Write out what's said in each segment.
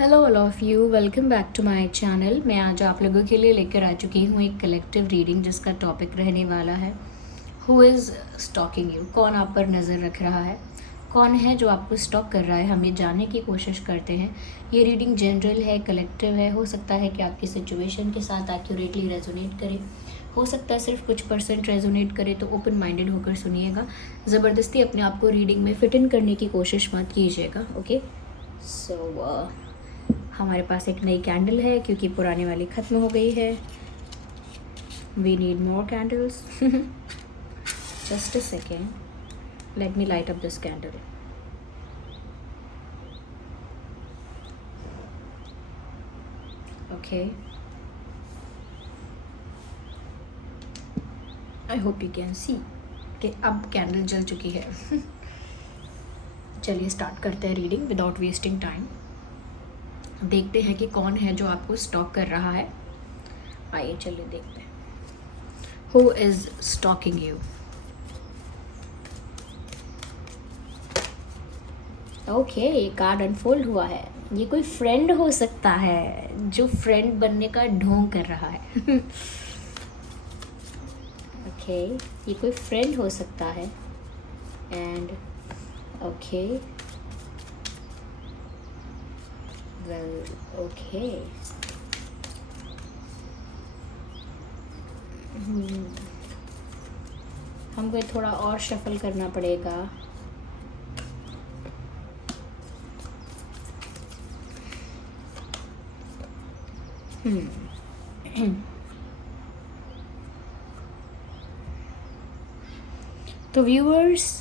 Hello all of you, welcome back to my channel. मैं आज आप लोगों के लिए लेकर आ चुकी हूँ एक कलेक्टिव रीडिंग जिसका टॉपिक रहने वाला है हु इज़ स्टॉकिंग यू। कौन आप पर नज़र रख रहा है, कौन है जो आपको स्टॉक कर रहा है, हम ये जानने की कोशिश करते हैं। ये रीडिंग जनरल है, कलेक्टिव है। हो सकता है कि आपकी सिचुएशन के साथ एक्यूरेटली रेजोनेट करे, हो सकता है सिर्फ कुछ % रेजोनेट करे। तो ओपन माइंडेड होकर सुनिएगा, ज़बरदस्ती अपने आप को रीडिंग में फिट इन करने की कोशिश मत कीजिएगा। ओके, सो हमारे पास एक नई कैंडल है क्योंकि पुराने वाली ख़त्म हो गई है। We need more candles. Just a second, let me light up this candle. Okay, I hope you can see कि अब कैंडल जल चुकी है। चलिए स्टार्ट करते हैं रीडिंग विदाउट वेस्टिंग टाइम। देखते हैं कि कौन है जो आपको स्टॉक कर रहा है। आइए चलिए देखते हैं who is stalking you. Okay, card unfold हुआ है। ये कोई फ्रेंड हो सकता है जो फ्रेंड बनने का ढोंग कर रहा है। ओके, ये कोई फ्रेंड हो सकता है। एंड ओके, वेल ओके, हमको थोड़ा और शफल करना पड़ेगा। तो व्यूअर्स,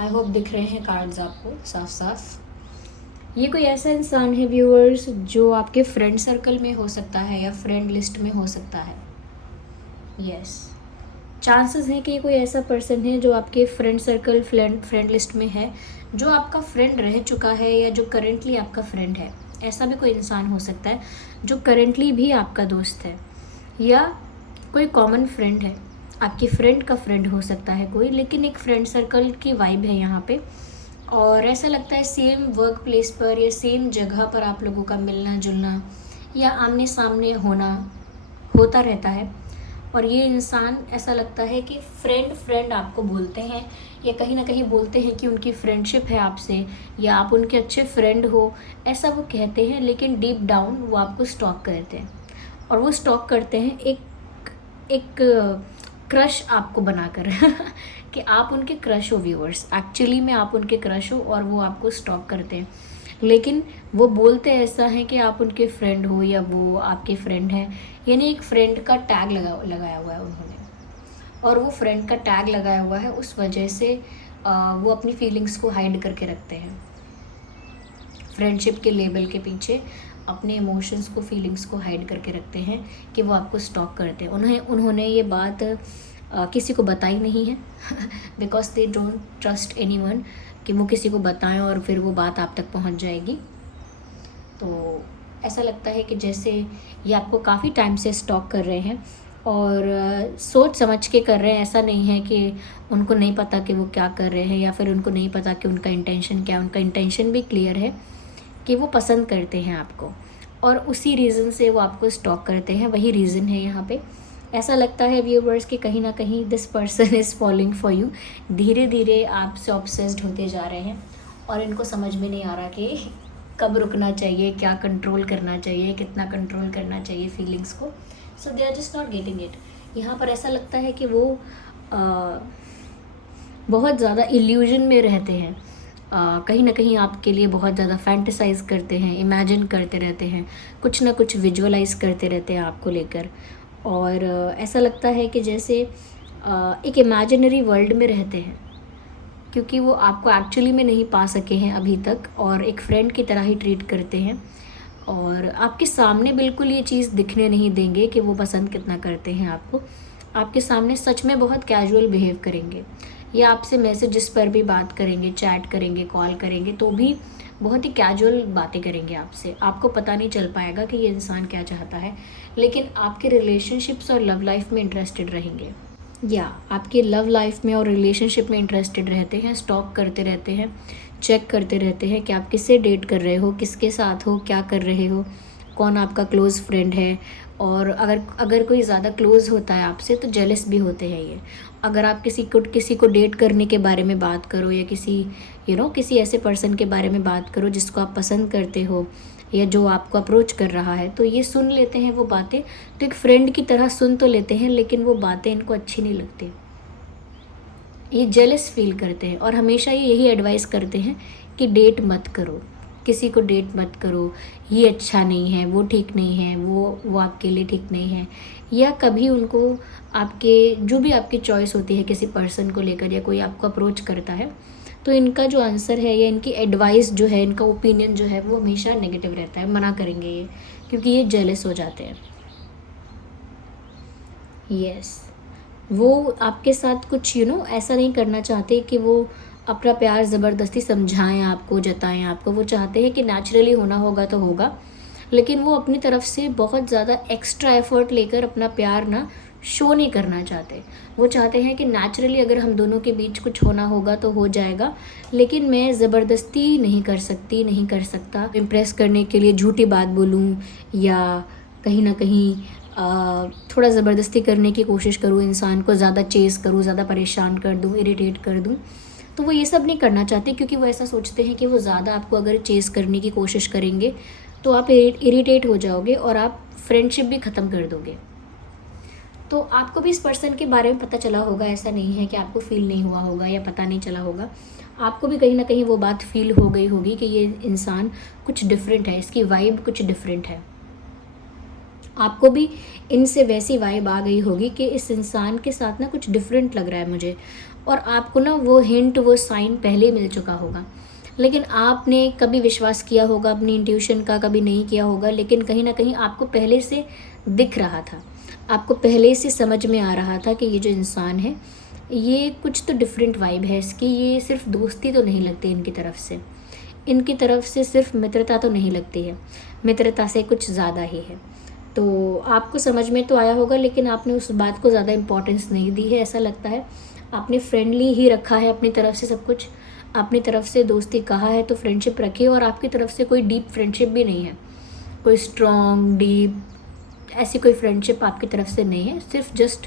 आई होप दिख रहे हैं कार्ड्स आपको साफ साफ। ये कोई ऐसा इंसान है व्यूअर्स जो आपके फ्रेंड सर्कल में हो सकता है या फ्रेंड लिस्ट में हो सकता है। यस, चांसेस हैं कि ये कोई ऐसा पर्सन है जो आपके फ्रेंड सर्कल फ्रेंड लिस्ट में है, जो आपका फ्रेंड रह चुका है या जो करेंटली आपका फ्रेंड है। ऐसा भी कोई इंसान हो सकता है जो करेंटली भी आपका दोस्त है, या कोई कॉमन फ्रेंड है। आपके फ्रेंड का फ्रेंड हो सकता है कोई, लेकिन एक फ्रेंड सर्कल की वाइब है यहाँ पे। और ऐसा लगता है सेम वर्क प्लेस पर या सेम जगह पर आप लोगों का मिलना जुलना या आमने सामने होना होता रहता है। और ये इंसान ऐसा लगता है कि फ्रेंड आपको बोलते हैं या कहीं ना कहीं बोलते हैं कि उनकी फ्रेंडशिप है आपसे या आप उनके अच्छे फ्रेंड हो, ऐसा वो कहते हैं। लेकिन डीप डाउन वो आपको स्टॉक करते हैं, और वो स्टॉक करते हैं एक क्रश आपको बनाकर। कि आप उनके क्रश हो व्यूअर्स, एक्चुअली में आप उनके क्रश हो और वो आपको स्टॉक करते हैं। लेकिन वो बोलते ऐसा है कि आप उनके फ्रेंड हो या वो आपके फ्रेंड हैं, यानी एक फ्रेंड का टैग लगाया हुआ है उन्होंने। और वो फ्रेंड का टैग लगाया हुआ है, उस वजह से वो अपनी फीलिंग्स को हाइड करके रखते हैं। फ्रेंडशिप के लेबल के पीछे अपने इमोशंस को, फीलिंग्स को हाइड करके रखते हैं कि वो आपको स्टॉक करते हैं। उन्होंने ये बात किसी को बताई नहीं है। Because they don't trust anyone कि वो किसी को बताएं और फिर वो बात आप तक पहुंच जाएगी। तो ऐसा लगता है कि जैसे ये आपको काफ़ी टाइम से स्टॉक कर रहे हैं और सोच समझ के कर रहे हैं। ऐसा नहीं है कि उनको नहीं पता कि वो क्या कर रहे हैं या फिर उनको नहीं पता कि उनका इंटेंशन क्या है। उनका इंटेंशन भी क्लियर है कि वो पसंद करते हैं आपको, और उसी रीज़न से वो आपको स्टॉक करते हैं। वही रीज़न है यहाँ पे। ऐसा लगता है व्यूअर्स कि कहीं ना कहीं this person is following for you. धीरे धीरे आपसे ऑब्सेस्ड होते जा रहे हैं और इनको समझ में नहीं आ रहा कि कब रुकना चाहिए, क्या कंट्रोल करना चाहिए, कितना कंट्रोल करना चाहिए फीलिंग्स को। So they are just not getting it. यहाँ पर ऐसा लगता है कि वो बहुत ज़्यादा इल्यूजन में रहते हैं। कहीं ना कहीं आपके लिए बहुत ज़्यादा फैंटेसाइज करते हैं, इमेजिन करते रहते हैं, कुछ ना कुछ विजुअलाइज करते रहते हैं आपको लेकर। और ऐसा लगता है कि जैसे एक इमेजिनरी वर्ल्ड में रहते हैं, क्योंकि वो आपको एक्चुअली में नहीं पा सके हैं अभी तक, और एक फ्रेंड की तरह ही ट्रीट करते हैं। और आपके सामने बिल्कुल ये चीज़ दिखने नहीं देंगे कि वो पसंद कितना करते हैं आपको। आपके सामने सच में बहुत कैजुअल बिहेव करेंगे, या आपसे मैसेजेस पर भी बात करेंगे, चैट करेंगे, कॉल करेंगे, तो भी बहुत ही कैजुअल बातें करेंगे आपसे। आपको पता नहीं चल पाएगा कि ये इंसान क्या चाहता है, लेकिन आपके रिलेशनशिप्स और लव लाइफ में इंटरेस्टेड रहेंगे, या आपकी लव लाइफ में और रिलेशनशिप में इंटरेस्टेड रहते हैं, स्टॉक करते रहते हैं, चेक करते रहते हैं कि आप किससे डेट कर रहे हो, किसके साथ हो, क्या कर रहे हो, कौन आपका क्लोज़ फ्रेंड है। और अगर अगर कोई ज़्यादा क्लोज़ होता है आपसे तो जेलस भी होते हैं ये। अगर आप किसी को डेट करने के बारे में बात करो, या किसी ऐसे पर्सन के बारे में बात करो जिसको आप पसंद करते हो, या जो आपको अप्रोच कर रहा है, तो ये सुन लेते हैं वो बातें। तो एक फ्रेंड की तरह सुन तो लेते हैं, लेकिन वो बातें इनको अच्छी नहीं लगती, ये जेलस फील करते हैं। और हमेशा ये यही एडवाइस करते हैं कि डेट मत करो, किसी को डेट मत करो, ये अच्छा नहीं है, वो ठीक नहीं है, वो आपके लिए ठीक नहीं है। या कभी उनको आपके जो भी आपकी चॉइस होती है किसी पर्सन को लेकर, या कोई आपको अप्रोच करता है, तो इनका जो आंसर है या इनकी एडवाइस जो है, इनका ओपिनियन जो है, वो हमेशा नेगेटिव रहता है, मना करेंगे ये, क्योंकि ये जेलस हो जाते हैं। यस, वो आपके साथ कुछ ऐसा नहीं करना चाहते कि वो अपना प्यार ज़बरदस्ती समझाएं आपको, जताएं आपको। वो चाहते हैं कि नेचुरली होना होगा तो होगा, लेकिन वो अपनी तरफ से बहुत ज़्यादा एक्स्ट्रा एफर्ट लेकर अपना प्यार ना शो नहीं करना चाहते। वो चाहते हैं कि नेचुरली अगर हम दोनों के बीच कुछ होना होगा तो हो जाएगा, लेकिन मैं ज़बरदस्ती नहीं कर सकती, नहीं कर सकता, इम्प्रेस करने के लिए झूठी बात बोलूँ, या कहीं ना कहीं थोड़ा ज़बरदस्ती करने की कोशिश करूँ, इंसान को ज़्यादा चेज़ करूँ, ज़्यादा परेशान कर दूँ, इरिटेट कर दूँ। तो वो ये सब नहीं करना चाहते, क्योंकि वो ऐसा सोचते हैं कि वो ज़्यादा आपको अगर चेज़ करने की कोशिश करेंगे तो आप इरिटेट हो जाओगे और आप फ्रेंडशिप भी ख़त्म कर दोगे। तो आपको भी इस पर्सन के बारे में पता चला होगा, ऐसा नहीं है कि आपको फ़ील नहीं हुआ होगा या पता नहीं चला होगा। आपको भी कहीं ना कहीं वो बात फ़ील हो गई होगी कि ये इंसान कुछ डिफरेंट है, इसकी वाइब कुछ डिफरेंट है। आपको भी इनसे वैसी वाइब आ गई होगी कि इस इंसान के साथ ना कुछ डिफरेंट लग रहा है मुझे, और आपको ना वो हिंट, वो साइन पहले मिल चुका होगा, लेकिन आपने कभी विश्वास किया होगा अपनी इंट्यूशन का, कभी नहीं किया होगा, लेकिन कहीं ना कहीं आपको पहले से दिख रहा था, आपको पहले से समझ में आ रहा था कि ये जो इंसान है, ये कुछ तो डिफरेंट वाइब है इसकी, ये सिर्फ दोस्ती तो नहीं लगती इनकी तरफ से सिर्फ मित्रता तो नहीं लगती है, मित्रता से कुछ ज़्यादा ही है। तो आपको समझ में तो आया होगा, लेकिन आपने उस बात को ज़्यादा इम्पोर्टेंस नहीं दी है, ऐसा लगता है। आपने फ्रेंडली ही रखा है अपनी तरफ से सब कुछ, अपनी तरफ से दोस्ती कहा है तो फ्रेंडशिप रखी है, और आपकी तरफ से कोई डीप फ्रेंडशिप भी नहीं है, कोई स्ट्रॉन्ग डीप ऐसी कोई फ्रेंडशिप आपकी तरफ से नहीं है। सिर्फ जस्ट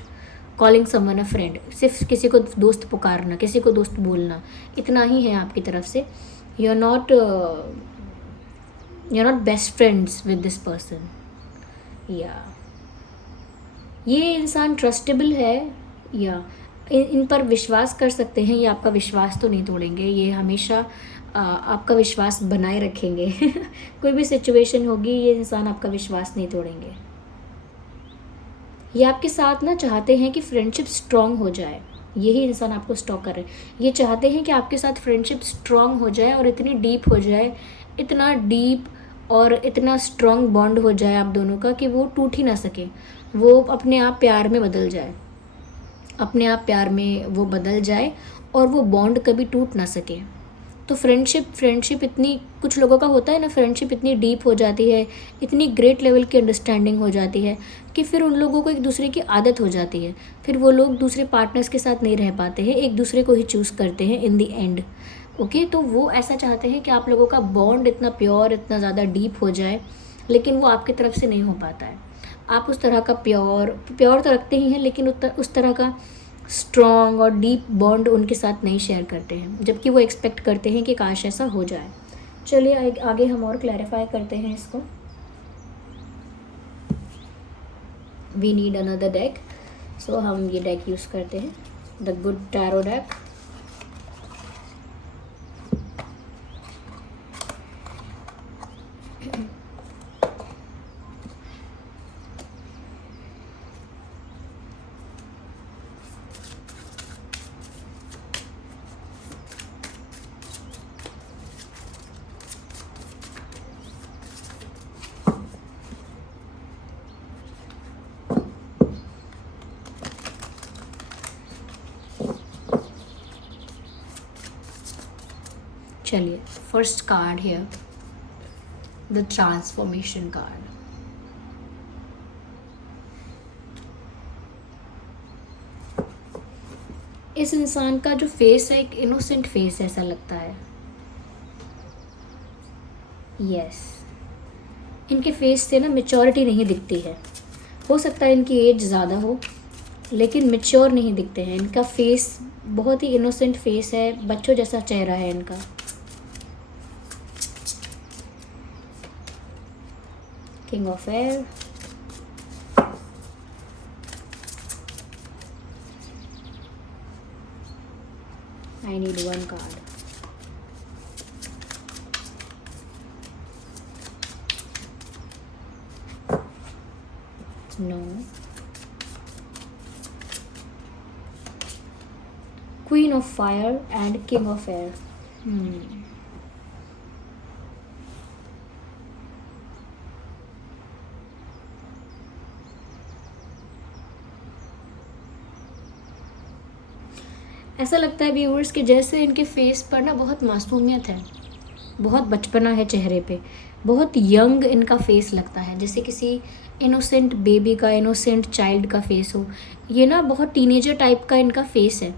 कॉलिंग समवन अ फ्रेंड, सिर्फ किसी को दोस्त पुकारना, किसी को दोस्त बोलना, इतना ही है आपकी तरफ से। You are not best friends with this person. या ये इंसान ट्रस्टेबल है, या इन पर विश्वास कर सकते हैं, ये आपका विश्वास तो नहीं तोड़ेंगे, ये हमेशा आपका विश्वास बनाए रखेंगे कोई भी सिचुएशन होगी, ये इंसान आपका विश्वास नहीं तोड़ेंगे। ये आपके साथ ना चाहते हैं कि फ्रेंडशिप स्ट्रांग हो जाए, यही इंसान आपको स्टॉक कर रहे हैं। ये चाहते हैं कि आपके साथ फ्रेंडशिप स्ट्रांग हो जाए और इतनी डीप हो जाए, इतना डीप और इतना स्ट्रॉन्ग बॉन्ड हो जाए आप दोनों का कि वो टूट ही ना सके, वो अपने आप प्यार में बदल जाए, अपने आप प्यार में वो बदल जाए और वो बॉन्ड कभी टूट ना सके। तो फ्रेंडशिप इतनी, कुछ लोगों का होता है ना, फ्रेंडशिप इतनी डीप हो जाती है, इतनी ग्रेट लेवल की अंडरस्टैंडिंग हो जाती है कि फिर उन लोगों को एक दूसरे की आदत हो जाती है, फिर वो लोग दूसरे पार्टनर्स के साथ नहीं रह पाते हैं, एक दूसरे को ही चूज़ करते हैं इन दी एंड। ओके, तो वो ऐसा चाहते हैं कि आप लोगों का बॉन्ड इतना प्योर, इतना ज़्यादा डीप हो जाए, लेकिन वो आपकी तरफ से नहीं हो पाता है। आप उस तरह का प्योर तो रखते ही हैं, लेकिन उस तरह का स्ट्रॉन्ग और डीप बॉन्ड उनके साथ नहीं शेयर करते हैं, जबकि वो एक्सपेक्ट करते हैं कि काश ऐसा हो जाए। चलिए आगे हम और क्लैरिफाई करते हैं इसको। वी नीड अनदर डेक, सो हम ये डेक यूज़ करते हैं, द गुड टैरो डेक। चलिए, फर्स्ट कार्ड है द ट्रांसफॉर्मेशन कार्ड। इस इंसान का जो फेस है एक इनोसेंट फेस ऐसा लगता है। यस, इनके फेस से ना मैच्योरिटी नहीं दिखती है। हो सकता है इनकी एज ज़्यादा हो, लेकिन मैच्योर नहीं दिखते हैं। इनका फेस बहुत ही इनोसेंट फेस है, बच्चों जैसा चेहरा है इनका। King of air, I need one card. No. Queen of Fire and King of Air. ऐसा लगता है व्यूअर्स कि जैसे इनके फेस पर ना बहुत मासूमियत है, बहुत बचपना है चेहरे पे, बहुत यंग इनका फेस लगता है, जैसे किसी इनोसेंट बेबी का, इनोसेंट चाइल्ड का फेस हो। ये ना बहुत टीनेजर टाइप का इनका फेस है।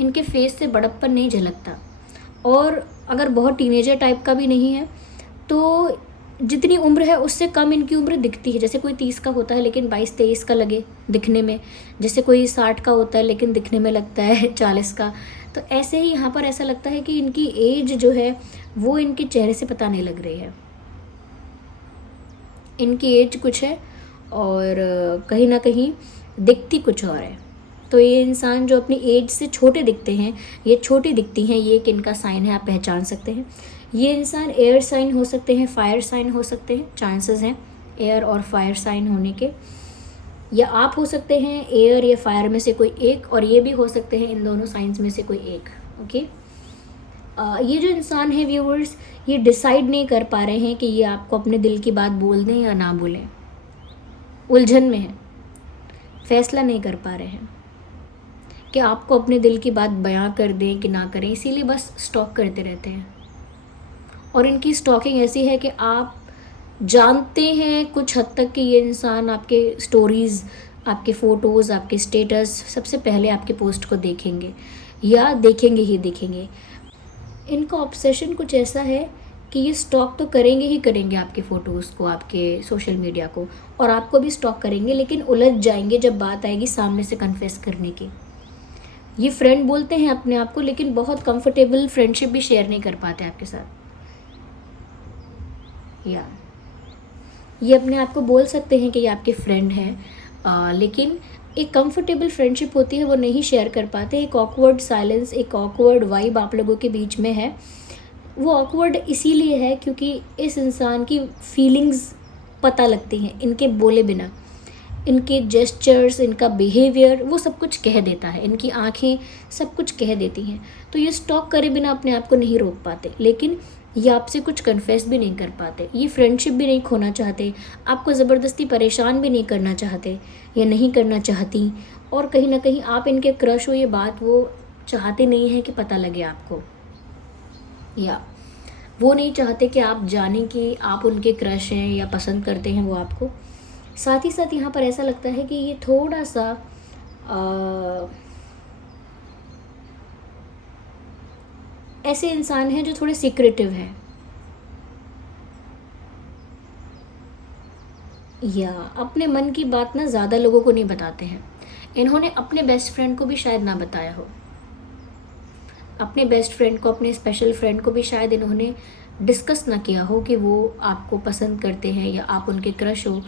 इनके फेस से बड़प्पन नहीं झलकता, और अगर बहुत टीनेजर टाइप का भी नहीं है तो जितनी उम्र है उससे कम इनकी उम्र दिखती है। जैसे कोई 30 का होता है लेकिन 22-23 का लगे दिखने में, जैसे कोई 60 का होता है लेकिन दिखने में लगता है 40 का। तो ऐसे ही यहाँ पर ऐसा लगता है कि इनकी एज जो है वो इनके चेहरे से पता नहीं लग रही है। इनकी एज कुछ है और कहीं ना कहीं दिखती कुछ और है। तो ये इंसान जो अपनी एज से छोटे दिखते हैं, ये छोटी दिखती हैं, ये एक इनका साइन है, आप पहचान सकते हैं। ये इंसान एयर साइन हो सकते हैं, फायर साइन हो सकते हैं, चांसेस हैं एयर और फायर साइन होने के, या आप हो सकते हैं एयर या फायर में से कोई एक, और ये भी हो सकते हैं इन दोनों साइंस में से कोई एक। ओके, ये जो इंसान है व्यूअर्स, ये डिसाइड नहीं कर पा रहे हैं कि ये आपको अपने दिल की बात बोल दें या ना बोलें। उलझन में है, फैसला नहीं कर पा रहे हैं कि आपको अपने दिल की बात बयां कर दें कि ना करें, इसीलिए बस स्टॉक करते रहते हैं। और इनकी स्टॉकिंग ऐसी है कि आप जानते हैं कुछ हद तक कि ये इंसान आपके स्टोरीज़, आपके फ़ोटोज़, आपके स्टेटस सबसे पहले आपके पोस्ट को देखेंगे या देखेंगे ही देखेंगे। इनका ऑब्सेशन कुछ ऐसा है कि ये स्टॉक तो करेंगे ही करेंगे आपके फ़ोटोज़ को, आपके सोशल मीडिया को, और आपको भी स्टॉक करेंगे, लेकिन उलझ जाएंगे जब बात आएगी सामने से कन्फेस करने की। ये फ्रेंड बोलते हैं अपने आप को, लेकिन बहुत कंफर्टेबल फ्रेंडशिप भी शेयर नहीं कर पाते आपके साथ। या ये अपने आप को बोल सकते हैं कि ये आपके फ्रेंड हैं, लेकिन एक कंफर्टेबल फ्रेंडशिप होती है वो नहीं शेयर कर पाते। एक ऑकवर्ड साइलेंस, एक ऑकवर्ड वाइब आप लोगों के बीच में है। वो ऑकवर्ड इसीलिए है क्योंकि इस इंसान की फीलिंग्स पता लगती हैं इनके बोले बिना। इनके जेस्चर्स, इनका बिहेवियर वो सब कुछ कह देता है, इनकी आंखें सब कुछ कह देती हैं। तो ये स्टॉक करे बिना अपने आप को नहीं रोक पाते, लेकिन ये आपसे कुछ कन्फेस भी नहीं कर पाते। ये फ्रेंडशिप भी नहीं खोना चाहते, आपको ज़बरदस्ती परेशान भी नहीं करना चाहते या नहीं करना चाहती, और कहीं ना कहीं आप इनके क्रश हो ये बात वो चाहते नहीं हैं कि पता लगे आपको, या वो नहीं चाहते कि आप जाने कि आप उनके क्रश हैं या पसंद करते हैं वो आपको। साथ ही साथ यहाँ पर ऐसा लगता है कि ये थोड़ा सा ऐसे इंसान हैं जो थोड़े सीक्रेटिव हैं, या अपने मन की बात ना ज़्यादा लोगों को नहीं बताते हैं। इन्होंने अपने बेस्ट फ्रेंड को भी शायद ना बताया हो, अपने बेस्ट फ्रेंड को, अपने स्पेशल फ्रेंड को भी शायद इन्होंने डिस्कस ना किया हो कि वो आपको पसंद करते हैं या आप उनके क्रश हो।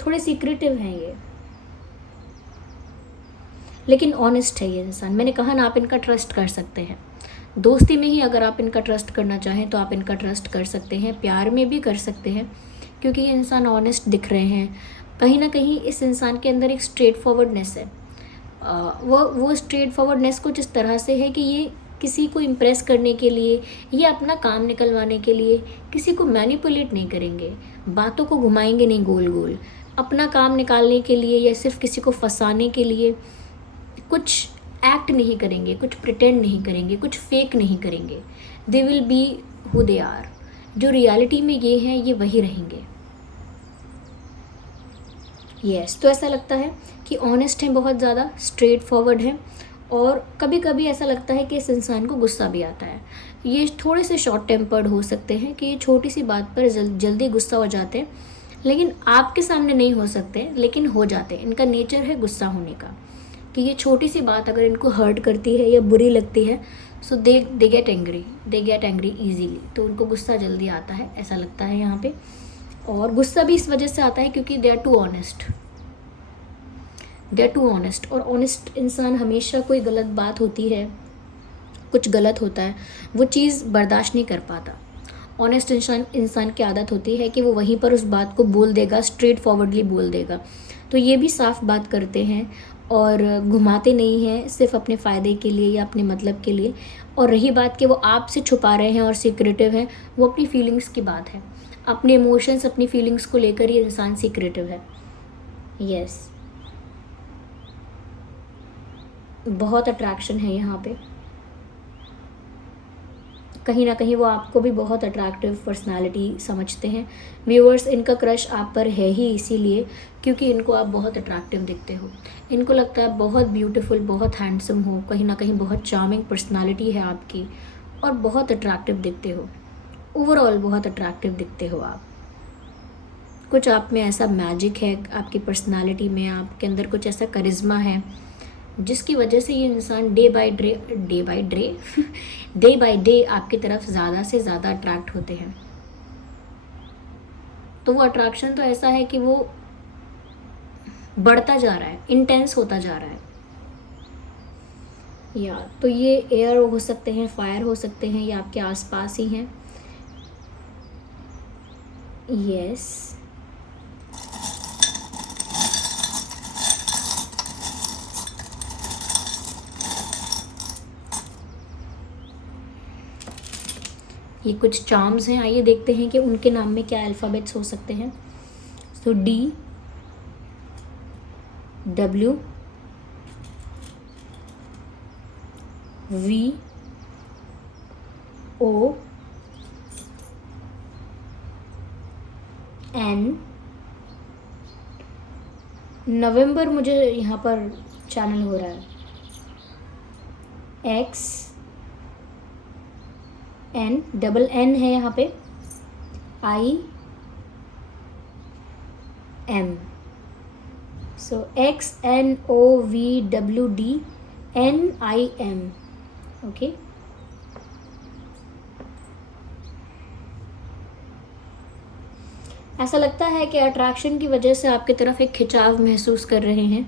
थोड़े सीक्रेटिव हैं ये, लेकिन ऑनेस्ट है ये इंसान। मैंने कहा ना, आप इनका ट्रस्ट कर सकते हैं। दोस्ती में ही अगर आप इनका ट्रस्ट करना चाहें तो आप इनका ट्रस्ट कर सकते हैं, प्यार में भी कर सकते हैं, क्योंकि ये इंसान ऑनेस्ट दिख रहे हैं। कहीं ना कहीं इस इंसान के अंदर एक स्ट्रेट फॉरवर्डनेस है। वो स्ट्रेट फॉरवर्डनेस कुछ इस तरह से है कि ये किसी को इम्प्रेस करने के लिए या अपना काम निकलवाने के लिए किसी को मैनिपुलेट नहीं करेंगे, बातों को घुमाएंगे नहीं गोल गोल। अपना काम निकालने के लिए या सिर्फ किसी को फंसाने के लिए कुछ एक्ट नहीं करेंगे, कुछ प्रिटेंड नहीं करेंगे, कुछ फेक नहीं करेंगे। They will be who they are. जो रियलिटी में ये हैं ये वही रहेंगे। यस, तो ऐसा लगता है कि ऑनेस्ट हैं, बहुत ज़्यादा स्ट्रेट फॉरवर्ड हैं, और कभी कभी ऐसा लगता है कि इस इंसान को गुस्सा भी आता है। ये थोड़े से शॉर्ट टेम्पर्ड हो सकते हैं कि ये छोटी सी बात पर जल्दी गुस्सा हो जाते हैं, लेकिन आपके सामने नहीं हो सकते, लेकिन हो जाते हैं। इनका नेचर है गुस्सा होने का, कि ये छोटी सी बात अगर इनको हर्ट करती है या बुरी लगती है, सो दे गेट एंग्री ईजीली। तो उनको गुस्सा जल्दी आता है, ऐसा लगता है यहाँ पे। और गुस्सा भी इस वजह से आता है क्योंकि दे आर टू ऑनेस्ट। और ऑनेस्ट इंसान हमेशा कोई गलत बात होती है, कुछ गलत होता है, वो चीज़ बर्दाश्त नहीं कर पाता। ऑनेस्ट इंसान की आदत होती है कि वो वहीं पर उस बात को बोल देगा, स्ट्रेट फॉरवर्डली बोल देगा। तो ये भी साफ बात करते हैं और घुमाते नहीं हैं सिर्फ अपने फ़ायदे के लिए या अपने मतलब के लिए। और रही बात कि वो आपसे छुपा रहे हैं और सीक्रेटिव हैं, वो अपनी फीलिंग्स की बात है। अपने इमोशंस, अपनी फीलिंग्स को लेकर ये इंसान सीक्रेटिव है। यस, बहुत अट्रैक्शन है यहाँ पे। कहीं ना कहीं वो आपको भी बहुत अट्रैक्टिव पर्सनालिटी समझते हैं। व्यूअर्स, इनका क्रश आप पर है ही इसीलिए क्योंकि इनको आप बहुत अट्रैक्टिव दिखते हो। इनको लगता है बहुत ब्यूटीफुल, बहुत हैंडसम हो, कहीं ना कहीं बहुत चार्मिंग पर्सनालिटी है आपकी, और बहुत अट्रैक्टिव दिखते हो। ओवरऑल बहुत अट्रैक्टिव दिखते हो आप। कुछ आप में ऐसा मैजिक है, आपकी पर्सनालिटी में, आपके अंदर कुछ ऐसा करिश्मा है जिसकी वजह से ये इंसान डे बाय डे आपकी तरफ ज़्यादा से ज़्यादा अट्रैक्ट होते हैं। तो वो अट्रैक्शन तो ऐसा है कि वो बढ़ता जा रहा है, इंटेंस होता जा रहा है। या तो ये एयर हो सकते हैं, फायर हो सकते हैं, या आपके आसपास ही हैं। यस, ये कुछ चार्म्स हैं। आइए देखते हैं कि उनके नाम में क्या अल्फ़ाबेट्स हो सकते हैं। सो D, W, V, O, N। नवंबर मुझे यहाँ पर चैनल हो रहा है। X, N, डबल N है यहाँ पे, I, M। So X, N, O, V, W, D, N, I, M। Okay, ऐसा लगता है कि अट्रैक्शन की वजह से आपकी तरफ एक खिंचाव महसूस कर रहे हैं।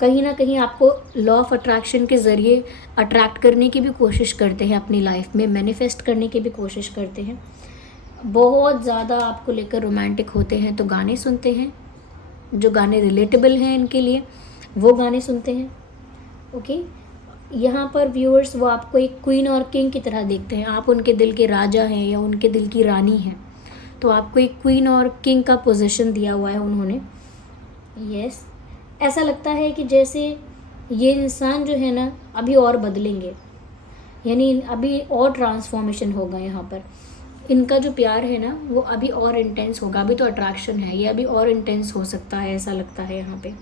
कहीं ना कहीं आपको लॉ ऑफ अट्रैक्शन के ज़रिए अट्रैक्ट करने की भी कोशिश करते हैं, अपनी लाइफ में मैनिफेस्ट करने की भी कोशिश करते हैं। बहुत ज़्यादा आपको लेकर रोमांटिक होते हैं, तो गाने सुनते हैं, जो गाने रिलेटेबल हैं इनके लिए वो गाने सुनते हैं। ओके, यहाँ पर व्यूअर्स वो आपको एक क्वीन और किंग की तरह देखते हैं। आप उनके दिल के राजा हैं या उनके दिल की रानी हैं, तो आपको एक क्वीन और किंग का पोजीशन दिया हुआ है उन्होंने। यस, ऐसा लगता है कि जैसे ये इंसान जो है ना अभी और बदलेंगे, यानी अभी और ट्रांसफॉर्मेशन होगा यहाँ पर। इनका जो प्यार है ना वो अभी और इंटेंस होगा। अभी तो अट्रैक्शन है, ये अभी और इंटेंस हो सकता है, ऐसा लगता है यहाँ पे।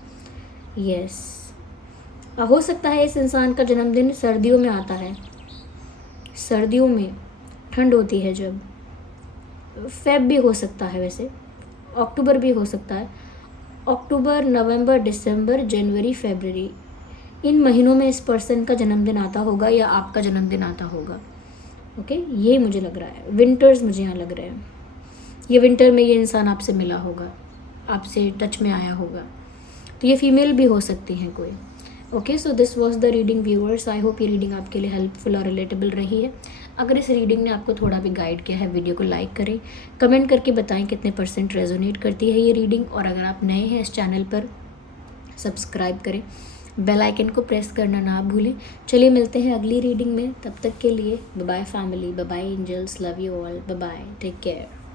यस, हो सकता है इस इंसान का जन्मदिन सर्दियों में आता है। सर्दियों में ठंड होती है जब, फेब भी हो सकता है, वैसे अक्टूबर भी हो सकता है। अक्टूबर, नवंबर, दिसंबर, जनवरी, फरवरी, इन महीनों में इस पर्सन का जन्मदिन आता होगा या आपका जन्मदिन आता होगा। ओके, ये मुझे लग रहा है। विंटर्स मुझे यहाँ लग रहे हैं, ये विंटर में ये इंसान आपसे मिला होगा, आपसे टच में आया होगा। तो ये फीमेल भी हो सकती हैं कोई। Okay, so this was the reading viewers. I hope ये रीडिंग आपके लिए हेल्पफुल और रिलेटेबल रही है। अगर इस रीडिंग ने आपको थोड़ा भी गाइड किया है, वीडियो को लाइक करें, कमेंट करके बताएं कितने % रेजोनेट करती है ये रीडिंग। और अगर आप नए हैं इस चैनल पर, सब्सक्राइब करें, बेल आइकन को प्रेस करना ना भूलें। चलिए मिलते हैं अगली रीडिंग में, तब तक के लिए bye bye family, bye bye angels, love you all, bye bye, take care.